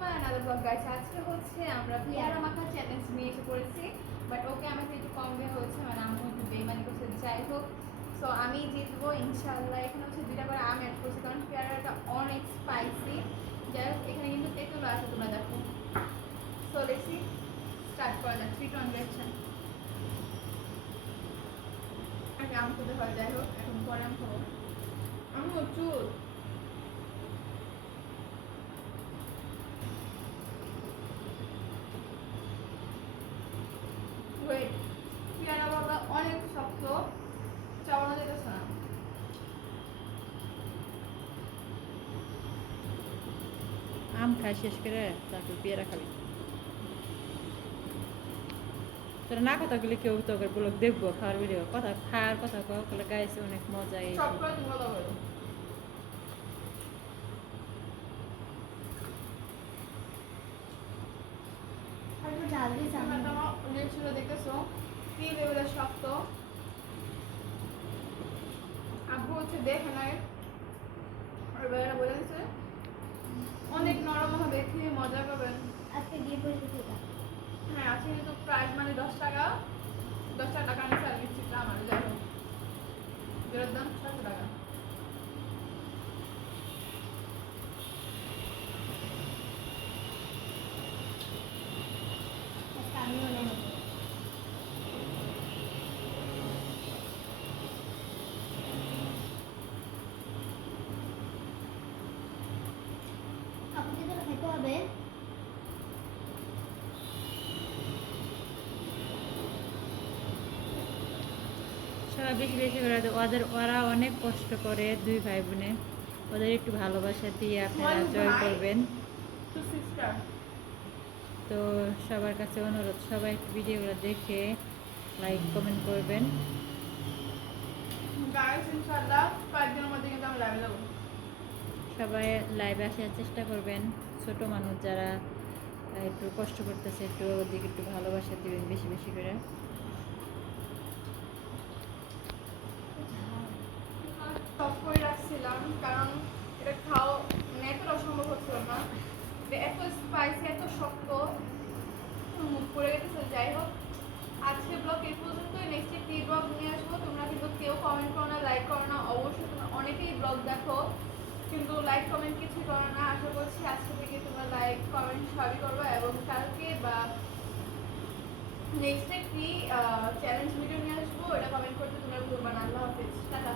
My another blog guys. আজকে হচ্ছে আমরা পেয়ারা মাখা চ্যালেঞ্জ নিয়ে এসে পড়েছি, বাট ওকে আমাকে একটু কম দেওয়া হয়েছে, মানে আম্মু একটু বেইমানি করছে। যাই হোক, সো আমি জিতবো ইনশাআল্লাহ। এখানে হচ্ছে 2টা করে আম অ্যাড করছি কারণ পেয়ারাটা অনেক স্পাইসি। যাই হোক, এখানে কিন্তু তেঁতুল আছে, তোমরা দেখো। সো লেটস স্টার্ট করা যাক। 3 টু 1 ডিরেকশন। আগে আম খেতে হয়, যাই হোক এখন পরে আম খাবো। আমি প্রচুর ওয়েট, পেয়ারা বাবা অনেক শক্ত, চাওয়ানো যেতেছে না। আম খাই শেষ করে তারপর পেয়ারা খাবি। তোরা না কথা বলে কেউ তো বলো দেখবো খাওয়ার ভিডিও কথা খাওয়ার কথা কলে গাইছে অনেক মজা এই সব করে তুমি কথা বলো। লিপসগুলো দেখতেছো কি লেভেলের শক্ত। আব্বু হচ্ছে দেখে নাই, আর ভাইয়ারা বলে দিচ্ছে অনেক নরম হবে, খেয়ে মজা পাবেন। আজকে দিয়ে বসে হ্যাঁ, আছে কিন্তু প্রাইস মানে 10 টাকা। 10 টাকা আমি চাল লিপস্টিকটা আমার, যাই হোক যেটার দাম 600 টাকা। আমি মনে হয় আপনাকে তো খেতে হবে। সবাই বেশি বেশি করে ওরা অনেক কষ্ট করে দুই ভাই বোনে, ওদের একটু ভালোবাসা দিয়ে আপনারা জয় করবেন। To sister. তো সবার কাছে অনুরোধ, সবাই একটু ভিডিওগুলো দেখে লাইক কমেন্ট করবেন। গাইস ইনশাআল্লাহ 5 দিনের মধ্যে কিন্তু আমি লাইভে যাবো। সবাই লাইভে আসার চেষ্টা করবেন। ছোট মানুষ যারা একটু কষ্ট করতেছে একটু ওদিকে একটু ভালোবাসা দিবেন বেশি বেশি করে। টপ করে রাখছিলাম কারণ এটা খাওয়া মানে এতটা সম্ভব হচ্ছিল না, এটা এত স্পাইসি, এত শক্ত, মুখ পড়ে গেছে। যাই হোক, আজকে ব্লগ এই পর্যন্তই। নেক্সট একটি ব্লগ নিয়ে আসবো। তোমরা কিন্তু কেউ কমেন্ট করো না, লাইক করো না। অবশ্যই তোমরা অনেকেই ব্লগ দেখো কিন্তু লাইক কমেন্ট কিছুই করো না। আশা করছি আজকে থেকে তোমরা লাইক কমেন্ট সবই করবো, এবং কালকে বা নেক্সট একটি চ্যালেঞ্জ ভিডিও নিয়ে আসবো, এটা কমেন্ট করতে তোমরা ভুলবা না। আল্লাহ হাফিজ, টাটা।